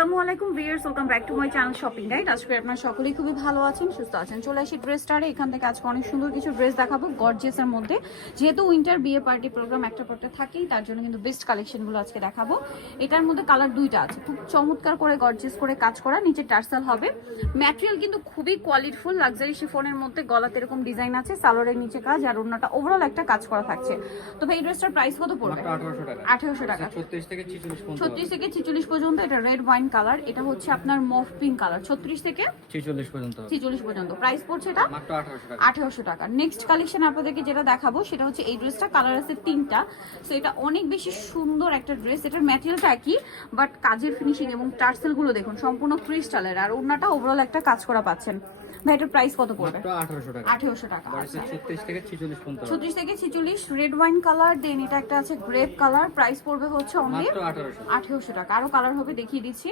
আসসালামু আলাইকুম viewers, welcome back to my channel shopping guide. আজকে আপনারা সকলেই খুবই ভালো আছেন, সুস্থ আছেন। চলে আসি ড্রেস স্টারে। এখান থেকে আজকে অনেক সুন্দর কিছু ড্রেস দেখাবো গর্জিয়াসের মধ্যে। যেহেতু উইন্টার বিয়ে পার্টি প্রোগ্রাম একটা পড়তে থাকেই, তার জন্য কিন্তু বেস্ট কালেকশনগুলো আজকে দেখাবো। এটার মধ্যে কালার দুইটা আছে, খুব চমৎকার করে গর্জিয়াস করে কাজ করা, নিচে টার্সাল হবে। ম্যাটেরিয়াল কিন্তু খুবই কোয়ালিটিফুল, লাক্সারি শিফনের মধ্যে গলাতে এরকম ডিজাইন আছে, সালোয়ারের নিচে কাজ, আর অন্যটা ওভারঅল একটা কাজ করা থাকছে। তবে এই ড্রেসটার প্রাইস কত পড়বে? 1800 টাকা। 36 থেকে 46 পর্যন্ত। এটা রেড ওয়াইন কালার, এটা হচ্ছে আপনার মফ পিঙ্ক কালার। 36 থেকে 46 পর্যন্ত প্রাইস পড়ছে এটা মাত্র 1800 টাকা। নেক্সট কালেকশন আপনাদেরকে যেটা দেখাবো সেটা হচ্ছে এই ড্রেসটা, কালার আছে তিনটা। সো এটা অনেক বেশি সুন্দর একটা ড্রেস। এটার ম্যাটেরিয়ালটা একই, বাট কাজের ফিনিশিং এবং টার্সেল গুলো দেখুন সম্পূর্ণ ক্রিস্টালের, আর ওড়নাটা ওভারঅল একটা কাজ করা পাচ্ছেন। ভাই এটার প্রাইস কত পড়বে? 1800 টাকা। 36 থেকে 46 পর্যন্ত। 36 থেকে 46 রেড ওয়াইন কালার। দেন এটা একটা আছে গ্রেপ কালার, প্রাইস পড়বে হচ্ছে অনলি 1800 টাকা। আরো কালার হবে, দেখিয়ে দিচ্ছি।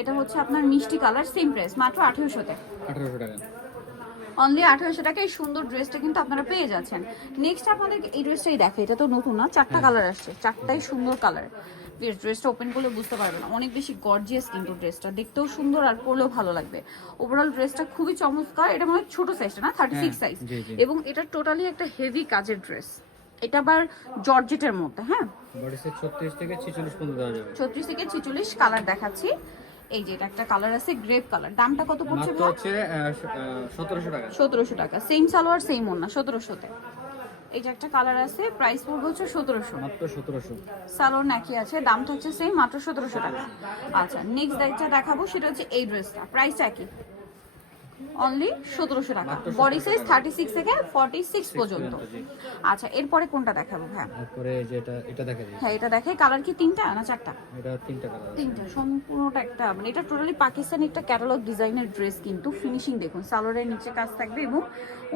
এটা হচ্ছে আপনার মিষ্টি কালার, সেম প্রাইস মাত্র 1800 টাকা। অনলি 1800 টাকা এই সুন্দর ড্রেসটা কিন্তু আপনারা পেয়ে যাচ্ছেন। নেক্সট আপনাদের এই ড্রেসটাই দেখে, এটা তো নতুন না, চারটা কালার আসছে, চারটাই সুন্দর কালার। ড্রেসটা ওপেন করলে বুঝতে পারবে না, অনেক বেশি গর্জিয়াস কিন্তু ড্রেসটা, দেখতেও সুন্দর আর পরলেও ভালো লাগবে। ওভারঅল ড্রেসটা খুবই চমৎকার। এটা মানে ছোট সাইজটা না, 36 সাইজ, এবং এটা টোটালি একটা হেভি কাজের ড্রেস। এটা আবার জর্জেটের মধ্যে। হ্যাঁ, বডি সাইজ 36 থেকে 46 পর্যন্ত দেওয়া যাবে। 36 থেকে 46 কালার দেখাচ্ছি। এই যে এটা একটা কালার আছে গ্রেপ কালার, দামটা কত পড়ছে? মাত্র হচ্ছে 1700 টাকা। 1700 টাকা। সেম সালোয়ার সেম ওড়না, 1700 তে। এই যে একটা কালার আছে, প্রাইস পড়বে হচ্ছে 1700। মাত্র 1700। সালোয়ার নাকি আছে, দাম থাকছে সেম, মাত্র 1700 টাকা। আচ্ছা, নেক্সট যেটা দেখাবো সেটা হচ্ছে এই ড্রেসটা, প্রাইসটা কি? অনলি 1700 টাকা। বডি সাইজ 36 থেকে 46 পর্যন্ত। আচ্ছা, এরপরে কোনটা দেখাবো ভাই? তারপরে যেটা এটা দেখা যায়। হ্যাঁ, এটা দেখে। কালার কি তিনটা না চারটা? এটা তিনটা কালার। তিনটা, সম্পূর্ণটা একটা, মানে এটা টোটালি পাকিস্তানি একটা ক্যাটালগ ডিজাইনের ড্রেস, কিন্তু ফিনিশিং দেখুন, সালোয়ারের নিচে কাজ থাকবে এবং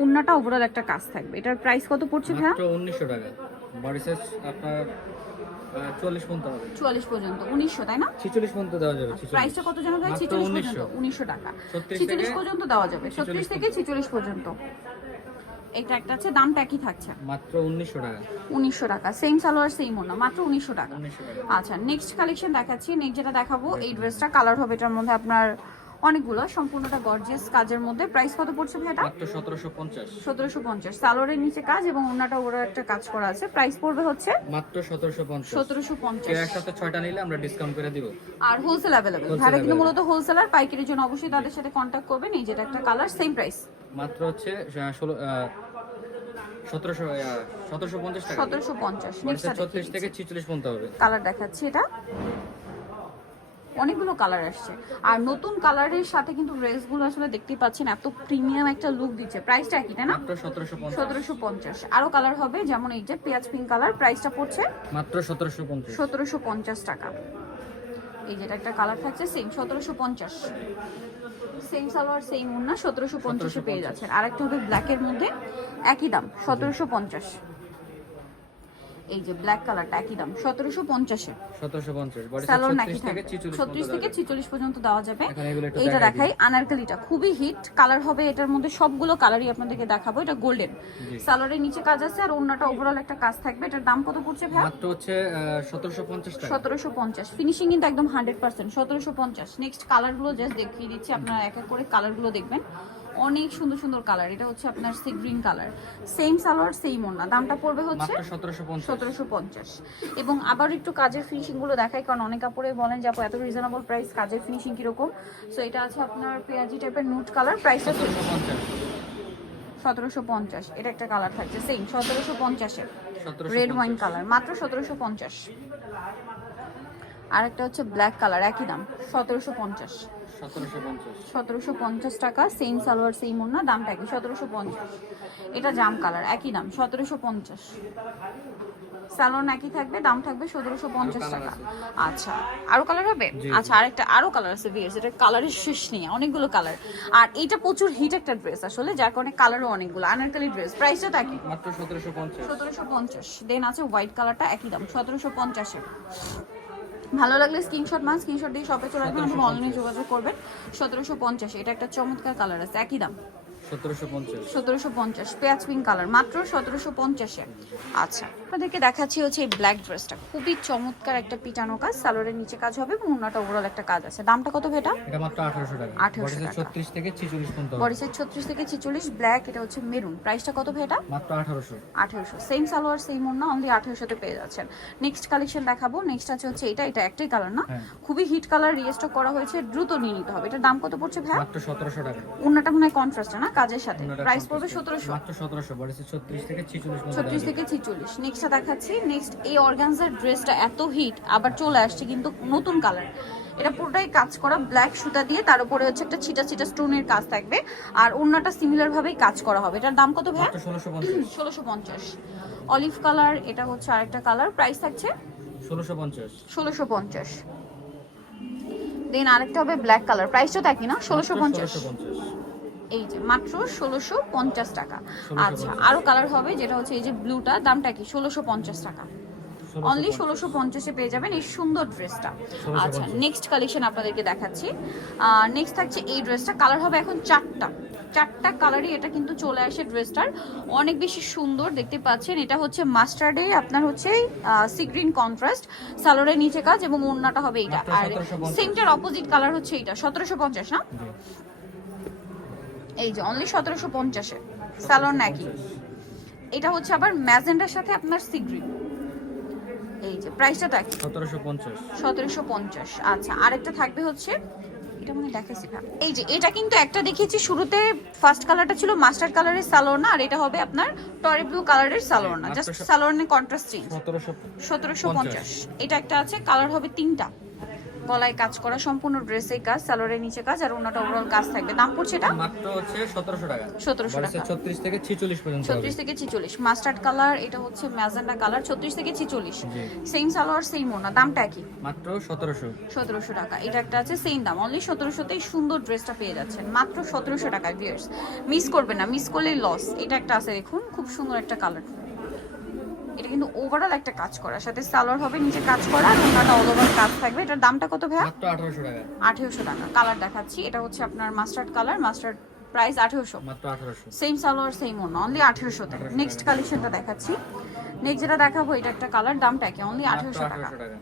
ওন্নাটা ওভারঅল একটা কাজ থাকবে। এটার প্রাইস কত পড়ছে ভাই? মাত্র 1900 টাকা। বডি সাইজ আপনার 44 পর্যন্ত হবে। 44 পর্যন্ত। 1900 তাই না? 46 পর্যন্ত দেওয়া যাবে। প্রাইসটা কত জানো ভাই? 46 পর্যন্ত। 1900 টাকা। 46 পর্যন্ত দেওয়া যাবে, 36 থেকে 46 পর্যন্ত। এটা একটা আছে, দামটা একই থাকছে মাত্র 1900 টাকা। 1900 টাকা। সেম সালোয়ার সেম ওড়না, মাত্র 1900 টাকা। 1900 টাকা। আচ্ছা, নেক্সট কালেকশন দেখাচ্ছি। নেক্সট যেটা দেখাবো এই ড্রেসটা, কালার হবে এটার মধ্যে আপনার অনেকগুলো, সম্পূর্ণটা গর্জিয়াস কাজের মধ্যে। প্রাইস কত পড়ছে ভাই এটা? মাত্র 1750। 1750। সালোয়ারের নিচে কাজ এবং ওড়নাটা ওর একটা কাজ করা আছে। প্রাইস পড়বে হচ্ছে মাত্র 1750। 1750। একসাথে 6টা নিলে আমরা ডিসকাউন্ট করে দিব। আর হোলসেল अवेलेबल। ভাড়া কিন্তু মূলত হোলসেলার, পাইকারির জন্য অবশ্যই তাদের সাথে কন্টাক্ট করবেন। এই যেটা একটা কালার, সেম প্রাইস মাত্র হচ্ছে 1750 টাকা। 1750। নেক্সট 36 থেকে 46 পর্যন্ত হবে। কালার দেখাচ্ছি, এটা অনেকগুলো কালার আসছে, আর নতুন কালারের সাথে কিন্তু ড্রেসগুলো আসলে দেখতেই পাচ্ছেন এত প্রিমিয়াম একটা লুক দিচ্ছে। প্রাইসটা কি তাই না? মাত্র 1750। 1750। আরো কালার হবে, যেমন এই যে পেঁয়াজ পিঙ্ক কালার, প্রাইসটা পড়ছে মাত্র 1750। 1750 টাকা। এই যেটা একটা কালার থাকছে সেম 1750। সেম সালোয়ার সেম ওড়না, 1750 এ পেয়ে যাচ্ছেন। আরেকটা হবে ব্ল্যাকের মধ্যে, একই দাম 1750। এই যে ব্ল্যাক কালারটা একই দাম 1750 এ। 1750 বডি সালোয়ার নাকি 36 থেকে 36 থেকে 46 পর্যন্ত দেওয়া যাবে। এইটা এইটা দেখাই, আনারকলিটা খুবই হিট কালার হবে। এটার মধ্যে সবগুলো কালারই আপনাদেরকে দেখাবো। এটা গোল্ডেন, সালোয়ারের নিচে কাজ আছে আর ওড়নাটা ওভারঅল একটা কাজ থাকবে। এটার দাম কত পড়ছে ভাই? মাত্র হচ্ছে 1750 টাকা। 1750। ফিনিশিং কিন্তু একদম 100%। 1750। নেক্সট কালারগুলো জাস্ট দেখিয়ে দিচ্ছি, আপনারা এক এক করে কালারগুলো দেখবেন। অনেক সুন্দর সুন্দর কালার। এটা হচ্ছে আপনার sea green colour, same salwar same ওড়না, দামটা পড়বে হচ্ছে মাত্র 1750। 1750। এবং আবার একটু কাজের ফিনিশিং গুলো দেখাই, কারণ অনেক কাপড়ে বলেন যে আপু এত রিজনেবল প্রাইস, কাজের ফিনিশিং কিরকম। সো এটা আছে আপনার পেঁয়াজি টাইপের নুট কালার, প্রাইসটা 1750। এটা একটা কালার থাকছে সেম 1750 এর রেড ওয়াইন কালার, মাত্র 1750। আর একটা হচ্ছে ব্ল্যাক কালার, একই দাম 1750। 1750 টাকা। সেম সালোয়ার সেম ওড়না, দামটা একই 1750। এটা জাম কালার, একই দাম 1750। সালোয়ার একই থাকবে, দাম থাকবে 1750 টাকা। আচ্ছা, আরো কালার হবে? আচ্ছা, আরেকটা আরো কালার আছে ভিউয়ার্স, এটা কালারের শেষ নেই, অনেকগুলো কালার। আর এটা প্রচুর হিট একটা ড্রেস আসলে, যার কারণে কালারও অনেকগুলো। আনারকলি ড্রেস, প্রাইসটা তা কি? মাত্র 1750। 1750। দেন আছে হোয়াইট কালারটা, একই দাম 1750 এর। ভালো লাগলে স্ক্রিনশট দিয়ে শপে চলে আসবেন অথবা অনলাইনে যোগাযোগ করবেন। 1750। এটা একটা চমৎকার কালার আছে, একই দাম 1750। 1750। পেঁয়াজ পিঙ্ক কালার, মাত্র 1750 এ। আচ্ছা, আপনাদেরকে দেখাচ্ছি হচ্ছে এই ব্ল্যাক ড্রেসটা, খুবই চমৎকার একটা পিটানো কাজ, সালোয়ারের নিচে কাজ হবে এবং ওনাটা ওভারঅল একটা কাজ আছে। দামটা কত ভাই এটা? এটা মাত্র 1800 টাকা। 1800 টাকা। 36 থেকে 46 পর্যন্ত। বডি সাইজ 36 থেকে 46, ব্ল্যাক, এটা হচ্ছে মেরুন। প্রাইসটা কত ভাই এটা? মাত্র 1800। 1800, সেম সালোয়ার সেম ওড়না, অনলি 1800 তে পেয়ে যাচ্ছেন। নেক্সট কালেকশন দেখাবো। নেক্সট আছে হচ্ছে এটা একটাই কালার না, হ্যাঁ। খুবই হিট কালার, রিস্টক করা হয়েছে, দ্রুত নিয়ে নিতে হবে। এটার দাম কত পড়ছে ভাই? মাত্র 1700 টাকা। ওড়নাটা মনে হয় কন্ট্রাস্ট না কাজের সাথে, ওড়নাটা প্রাইস পড়বে contrast। 1700। মাত্র 1700। বডি সাইজ 36 থেকে 46 পর্যন্ত। 36 থেকে 46। নেক্সটটা দেখাচ্ছি। নেক্সট এই অর্গানজার ড্রেসটা এত হিট, আবার চলে আসছে কিন্তু নতুন কালার। এটা পুরোটাই কাজ করা ব্ল্যাক সুতা দিয়ে, তার উপরে হচ্ছে একটা ছিটা ছিটা স্টোনের কাজ থাকবে, আর ওড়নাটা সিমিলার ভাবেই কাজ করা হবে। এটার দাম কত ভাই? মাত্র 1650। 1650। অলিভ কালার, এটা হচ্ছে আরেকটা কালার, প্রাইস থাকছে 1650। 1650। দেন আরেকটা হবে ব্ল্যাক কালার, প্রাইসটা একই না? 1650। 1650। এই যে মাত্র 1650 টাকা। 1650 আচ্ছা, আরো কালার হবে, যেটা হচ্ছে এই যে ব্লুটা, দামটা কি? 1650 টাকা। অনলি 1650 পেয়ে যাবেন এই সুন্দর ড্রেসটা। আচ্ছা, নেক্সট কালেকশন আপনাদেরকে দেখাচ্ছি। নেক্সট থাকছে এই ড্রেসটা, কালার হবে এখন চারটা কালারই এটা কিন্তু চলে আসে ড্রেসটার, অনেক বেশি সুন্দর দেখতে পাচ্ছেন। এটা হচ্ছে মাস্টার্ডে আপনার হচ্ছে সি গ্রিন কন্ট্রাস্ট, সালোয়ারের নিচে কাজ এবং ওড়নাটা হবে এটা, আর সেমটার অপোজিট কালার হচ্ছে এটা। 1750 না? এই যে অনলি 1750 এ সালোয়ার নাকি। এটা হচ্ছে আবার ম্যাজেন্ডার সাথে আপনার সি গ্রিন। এই যে প্রাইসটা কি? 1750। 1750। আচ্ছা, আরেকটা থাকবে হচ্ছে এটা মনে দেখাইছি ভাই, এই যে এটা কিন্তু একটা দেখিয়েছি শুরুতে, ফার্স্ট কালারটা ছিল মাস্টার্ড কালারের সালোয়ার না, আর এটা হবে আপনার টরি ব্লু কালারের সালোয়ার না, জাস্ট সালোয়ারের কন্ট্রাস্ট চেঞ্জ। 1750। এটা একটা আছে, কালার হবে তিনটা, গলায় কাজ করা, সম্পূর্ণ ড্রেসে কাজ, সালোয়ারের নিচে কাজ, আর ওনাটা ওভারঅল কাজ থাকবে। দাম পড়ছে এটা মাত্র হচ্ছে 1700 টাকা। 1700 টাকা। 36 থেকে 46 পর্যন্ত। 36 থেকে 46, মাস্টার্ড কালার, এটা হচ্ছে ম্যাজেন্ডা কালার, 36 থেকে 46, সেম সালোয়ার সেম ওনা, দামটা কি? মাত্র 1700। 1700 টাকা। এটা একটা আছে সেম দাম, অনলি 1700 তেই সুন্দর ড্রেসটা পেয়ে যাচ্ছেন মাত্র 1700 টাকায়। ভিউয়ার্স মিস করবেন না, মিস করলেই লস। এটা একটা আছে দেখুন, খুব সুন্দর একটা কালার, এটা কিন্তু ওভারঅল একটা কাজ করা, সাথে সালোয়ার হবে নিচে কাজ করা, আর ওনাটা অল ওভার কাজ থাকবে। এটার দামটা কত ভাইয়া? মাত্র 1800 টাকা। 1800 টাকা। কালার দেখাচ্ছি, এটা হচ্ছে আপনার মাস্টার্ড কালার, মাস্টার্ড, প্রাইস 1800। মাত্র 1800। সেম সালোয়ার সেম ওনা, অনলি 1800 টাকা। নেক্সট কালেকশনটা দেখাচ্ছি। নেক্সট যেটা দেখাবো এটা একটা কালার, দামটা কি? অনলি 1800 টাকা। 1800 টাকা।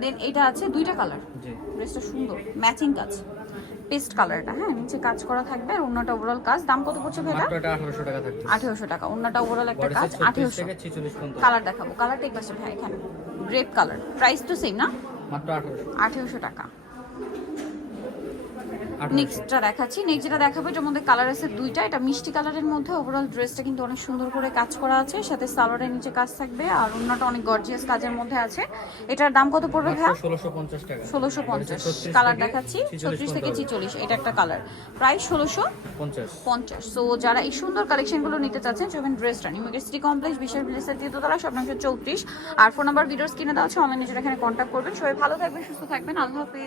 দেন এটা আছে দুইটা কালার, জি। ড্রেসটা সুন্দর, ম্যাচিং কাজ, পেস্ট কালারটা, হ্যাঁ, নিচে কাজ করা থাকবে, আর ওন্নাটা ওভারঅল কাজ। দাম কত পড়ছে ভাই এটা? মাত্র এটা 1800 টাকা থাকবে। 1800 টাকা। ওন্নাটা ওভারঅল একটা বডি কাজ, সাইজ 36 1800। থেকে 46 পর্যন্ত। কালার দেখাবো, কালারটা এক পাশে ভাই, এখানে গ্রেপ কালার, প্রাইস তো সেম না? মাত্র 1800। 1800 টাকা। 1800। নেক্সটটা দেখাচ্ছি। নেক্সট যেটা দেখাবো, এটার মধ্যে কালার আছে দুইটা, এটা মিষ্টি কালারের মধ্যে, ওভারঅল ড্রেসটা কিন্তু অনেক সুন্দর করে কাজ করা আছে, সাথে সালোয়ারের নিচে কাজ থাকবে, আর ওন্নাটা অনেক গর্জিয়াস কাজের মধ্যে আছে। এটার দাম কত পড়বে ভাই? 1650 টাকা। 1650। কালার দেখাচ্ছি 36 থেকে 46, এটা একটা কালার, প্রাইস 1650। সো যারা এই সুন্দর কালেকশনগুলো নিতে চাচ্ছেন, চলবেন ড্রেসটা নিউ মার্কেট সিটি কমপ্লেক্স, বিশাল ভিলেজের দ্বিতীয়তলা, শপ নম্বর 34, আর ফোন নাম্বার ভিডিওস কিনে দেওয়া আছে, অনলাইনে যেটা এখানে কন্ট্যাক্ট করবেন। সবাই ভালো থাকবেন, সুস্থ থাকবেন, আল্লাহ হাফেজ।